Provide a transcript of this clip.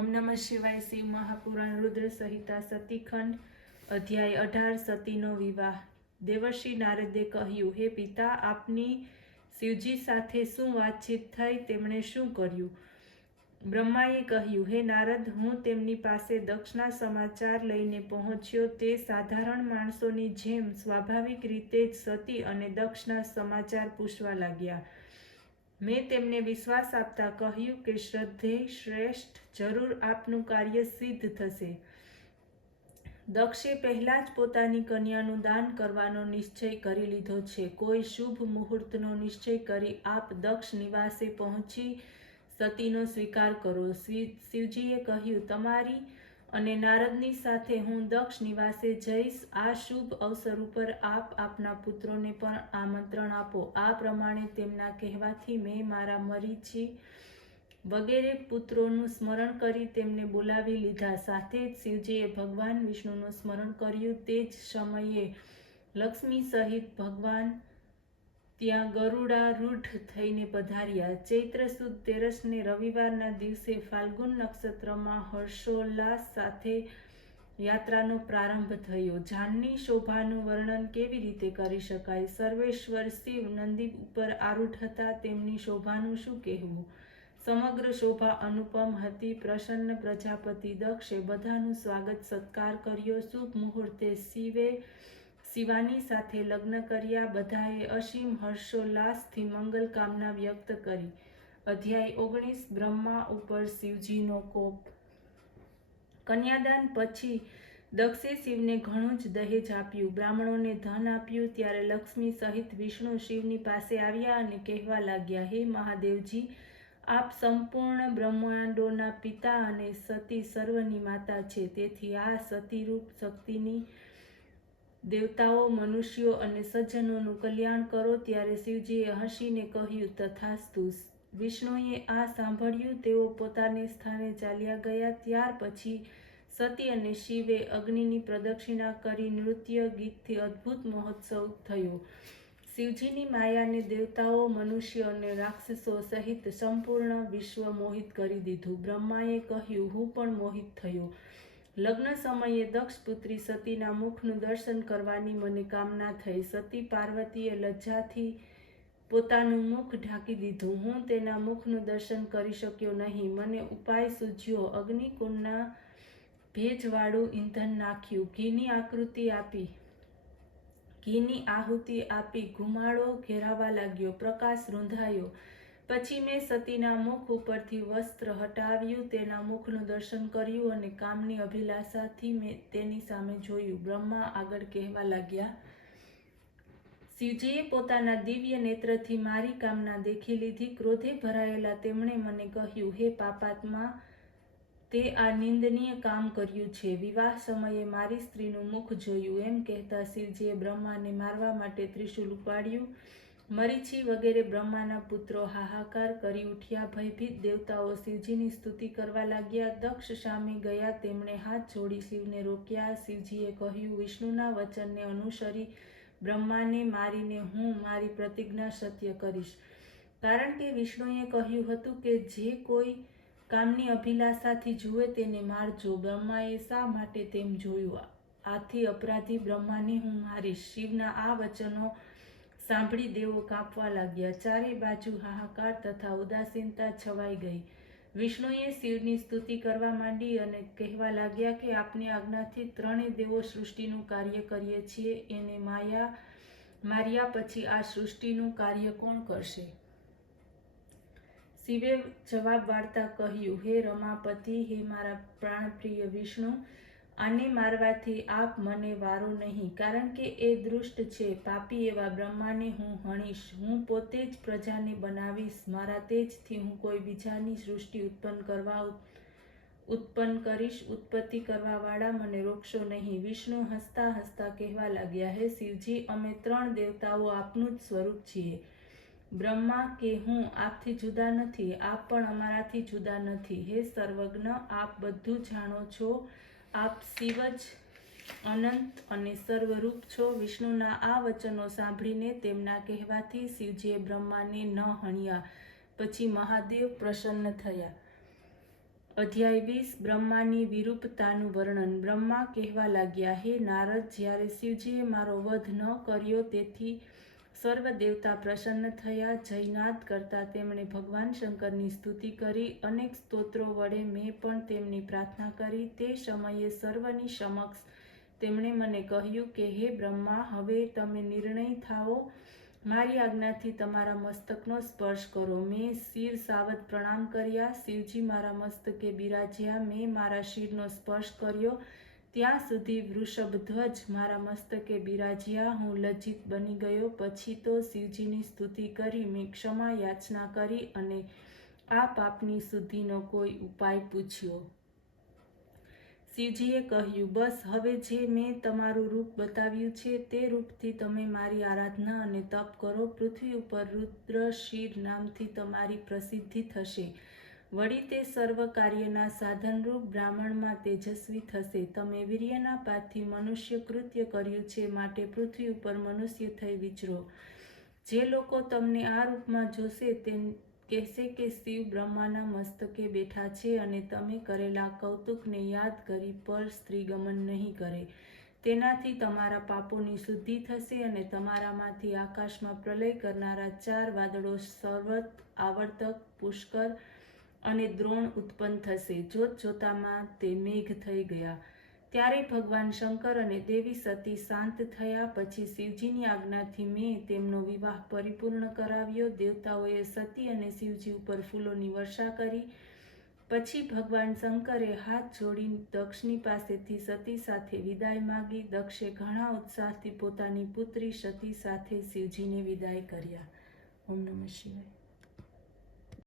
ओम नमः शिवाय। शिव महापुराण रुद्र संहिता सतीखंड अध्याय 18 सतीनो विवाह। देवर्षि नारदे કહ્યું, હે પિતા, આપની શિવજી સાથે શું વાતચીત થઈ? તેમણે શું કર્યું? બ્રહ્માએ કહ્યું, હે નારદ, હું તેમની પાસે દક્ષના સમાચાર લઈને પહોંચ્યો. તે સાધારણ માણસોની જેમ સ્વાભાવિક રીતે જ સતી અને દક્ષના સમાચાર પૂછવા લાગ્યા. મેં તેમને વિશ્વાસ આપતા કહ્યું કે શ્રદ્ધે શ્રેષ્ઠ, જરૂર આપનું કાર્ય સિદ્ધ થશે. દક્ષે પહેલા જ પોતાની કન્યાનું દાન કરવાનો નિશ્ચય કરી લીધો છે. કોઈ શુભ મુહૂર્તનો નિશ્ચય કરી આપ દક્ષ નિવાસે પહોંચી સતીનો સ્વીકાર કરો. શિવજીએ કહ્યું, તમારી અને નારદની સાથે હું દક્ષ નિવાસે જઈશ. આ શુભ અવસર ઉપર આપ આપના પુત્રોને પણ આમંત્રણ આપો. આ પ્રમાણે તેમના કહેવાથી મેં મારા મરીચી વગેરે પુત્રોનું સ્મરણ કરી તેમને બોલાવી લીધા. સાથે જ શિવજીએ ભગવાન વિષ્ણુનું સ્મરણ કર્યું. તે જ સમયે લક્ષ્મી સહિત ભગવાન ત્યાં ગરુડારૂઢ થઈને પધાર્યા. ચૈત્ર સુદ 13ને રવિવારના દિવસે ફાલ્ગુન નક્ષત્રમાં હર્ષોલ્લાસ સાથે યાત્રાનો પ્રારંભ થયો. જાનની શોભાનું વર્ણન કેવી રીતે કરી શકાય? સર્વેશ્વર શિવ નંદી ઉપર આરૂઢ હતા. તેમની શોભાનું શું કહેવું? સમગ્ર શોભા અનુપમ હતી. પ્રસન્ન પ્રજાપતિ દક્ષે બધાનું સ્વાગત સત્કાર કર્યો. શુભ મુહૂર્તે શિવાની સાથે લગ્ન કર્યા. બધાએ અસીમ હર્ષોલ્લાસથી મંગલ કામના વ્યક્ત કરી. અધ્યાય 19 બ્રહ્મા ઉપર શિવજીનો કોપ. કન્યાદાન પછી દક્ષે શિવને ઘણું જ દહેજ આપ્યું. બ્રાહ્મણોને ધન આપ્યું. ત્યારે લક્ષ્મી સહિત વિષ્ણુ શિવની પાસે આવ્યા અને કહેવા લાગ્યા, હે મહાદેવજી, આપ સંપૂર્ણ બ્રહ્માંડોના પિતા અને સતી સર્વની માતા છે. તેથી આ સતીરૂપ શક્તિની દેવતાઓ, મનુષ્યો અને સજ્જનોનું કલ્યાણ કરો. ત્યારે શિવજીએ હસીને કહ્યું, તથાસ્તુ. વિષ્ણુએ આ સાંભળ્યું. તેઓ પોતાને સ્થાને ચાલ્યા ગયા. ત્યાર પછી સતી અને શિવે અગ્નિની પ્રદક્ષિણા કરી નૃત્ય ગીતથી અદ્ભુત મહોત્સવ થયો. શિવજીની માયાને દેવતાઓ, મનુષ્યો અને રાક્ષસો સહિત સંપૂર્ણ વિશ્વ મોહિત કરી દીધું. બ્રહ્માએ કહ્યું, હું પણ મોહિત થયો. લગ્ન સમયે દક્ષ પુત્રી સતીના મુખનું દર્શન કરવાની મને કામના થઈ. સતી પાર્વતીએ લજ્જાથી પોતાનું મુખ ઢાંકી દીધું. હું તેના મુખનું દર્શન કરી શક્યો નહીં. મને ઉપાય સૂઝ્યો. અગ્નિકુંડના ભેજવાળું ઈંધણ નાખ્યું. ઘીની આહુતિ આપી ઘુમાડો ઘેરાવા લાગ્યો. પ્રકાશ રૂંધાયો. પછી મેં સતીના મુખ ઉપરથી વસ્ત્ર હટાવ્યું. તેના મુખનું દર્શન કર્યું અને કામની અભિલાષાથી મેં તેની સામે જોયું. બ્રહ્મા આગળ કહેવા લાગ્યા, શિવજીએ પોતાના દિવ્ય નેત્રથી મારી કામના દેખી લીધી. ક્રોધે ભરાયેલા તેમણે મને કહ્યું, હે પાપાત્મા, તે આ નિંદનીય કામ કર્યું છે. વિવાહ સમયે મારી સ્ત્રીનું મુખ જોયું. એમ કહેતા શિવજીએ બ્રહ્માને મારવા માટે ત્રિશૂલ ઉપાડ્યું. મરીચી વગેરે બ્રહ્માના પુત્રો હાહાકાર કરી ઉઠ્યા. ભયભીત દેવતાઓ શિવજીની સ્તુતિ કરવા લાગ્યા. દક્ષ સામે ગયા. તેમણે હાથ જોડી શિવને રોક્યા. શિવજીએ કહ્યું, વિષ્ણુના વચનને અનુસરી બ્રહ્માને મારીને હું મારી પ્રતિજ્ઞા સત્ય કરીશ. કારણ કે વિષ્ણુએ કહ્યું હતું કે જે કોઈ કામની અભિલાષાથી જુએ તેને મારજો. બ્રહ્માએ શા માટે તેમ જોયું? આથી અપરાધી બ્રહ્માને હું મારીશ. શિવના આ વચનો સાંભળી દેવો કાંપવા લાગ્યા. ચારે બાજુ હાહાકાર તથા ઉદાસીનતા છવાઈ ગઈ. વિષ્ણુએ શિવની સ્તુતિ કરવા માંડી અને કહેવા લાગ્યા કે આપની આજ્ઞાથી ત્રણે દેવો સૃષ્ટિનું કાર્ય કરીએ છીએ. એને માર્યા પછી આ સૃષ્ટિનું કાર્ય કોણ કરશે? શિવે જવાબ વાળતા કહ્યું, હે રમાપતિ, હે મારા પ્રાણપ્રિય વિષ્ણુ, આને મારવાથી આપ મને વારો નહીં. કારણ કે એ દુષ્ટ છે. પાપી એવા બ્રહ્માને હું હણીશ. હું પોતે જ પ્રજાને બનાવીશ. મારા તેજથી હું કોઈ બીજાની સૃષ્ટિ ઉત્પન્ન કરીશ. ઉત્પત્તિ કરવાવાળા મને રોકશો નહીં. વિષ્ણુ હસતા હસતા કહેવા લાગ્યા, હે શિવજી, અમે ત્રણ દેવતાઓ આપનું જ સ્વરૂપ છીએ. બ્રહ્મા કે હું આપથી જુદા નથી. આપ પણ અમારાથી જુદા નથી. હે સર્વજ્ઞ, આપ બધું જાણો છો. આપ શિવ જ અનંત અને સર્વરૂપ છો. વિષ્ણુના આ વચનો સાંભળીને તેમના કહેવાથી શિવજીએ બ્રહ્માને ન હણ્યા. પછી મહાદેવ પ્રસન્ન થયા. અધ્યાય 20 બ્રહ્માની વિરૂપતાનું વર્ણન. બ્રહ્મા કહેવા લાગ્યા, હે નારદ, જ્યારે શિવજીએ મારો વધ ન કર્યો તેથી સર્વ દેવતા પ્રસન્ન થયા. જયનાદ કરતા તેમણે ભગવાન શંકરની સ્તુતિ કરી. અનેક સ્તોત્રો વડે મેં પણ તેમની પ્રાર્થના કરી. તે સમયે સર્વની સમક્ષ તેમણે મને કહ્યું કે હે બ્રહ્મા, હવે તમે નિર્ણય થાઓ. મારી આજ્ઞાથી તમારા મસ્તકનો સ્પર્શ કરો. મેં શિર સાવધ પ્રણામ કર્યા. શિવજી મારા મસ્તકે બિરાજ્યા. મેં મારા શિરનો સ્પર્શ કર્યો ત્યાં સુધી વૃષભધ્વજ મારા મસ્તકે બિરાજ્યા. હું લજ્જિત બની ગયો. પછી તો શિવજીની સ્તુતિ કરી મેં ક્ષમા યાચના કરી અને આ પાપની શુદ્ધિનો કોઈ ઉપાય પૂછ્યો. શિવજીએ કહ્યું, બસ હવે જે મેં તમારું રૂપ બતાવ્યું છે તે રૂપથી તમે મારી આરાધના અને તપ કરો. પૃથ્વી ઉપર રુદ્ર શિર નામથી તમારી પ્રસિદ્ધિ થશે. વળી તે સર્વ કાર્યના સાધનરૂપ બ્રાહ્મણમાં તેજસ્વી થશે. તમે વીર્યના પાતથી મનુષ્ય કૃત્ય કર્યું છે, માટે પૃથ્વી ઉપર મનુષ્ય થઈ વિચરો. જે લોકો તમને આ રૂપમાં જોશે તે કહેશે કે શિવ બ્રહ્માના મસ્તકે બેઠા છે અને તમે કરેલા કૌતુકને યાદ કરી પર સ્ત્રીગમન નહીં કરે. તેનાથી તમારા પાપોની શુદ્ધિ થશે અને તમારામાંથી આકાશમાં પ્રલય કરનારા 4 વાદળો સર્વત, આવર્તક, પુષ્કર અને દ્રોણ ઉત્પન્ન થશે. જોત જોતામાં તે મેઘ થઈ ગયા. ત્યારે ભગવાન શંકર અને દેવી સતી શાંત થયા. પછી શિવજીની આજ્ઞાથી મેં તેમનો વિવાહ પરિપૂર્ણ કરાવ્યો. દેવતાઓએ સતી અને શિવજી ઉપર ફૂલોની વર્ષા કરી. પછી ભગવાન શંકરે હાથ જોડી દક્ષની પાસેથી સતી સાથે વિદાય માગી. દક્ષે ઘણા ઉત્સાહથી પોતાની પુત્રી સતી સાથે શિવજીને વિદાય કર્યા. ઓમ નમઃ શિવાય.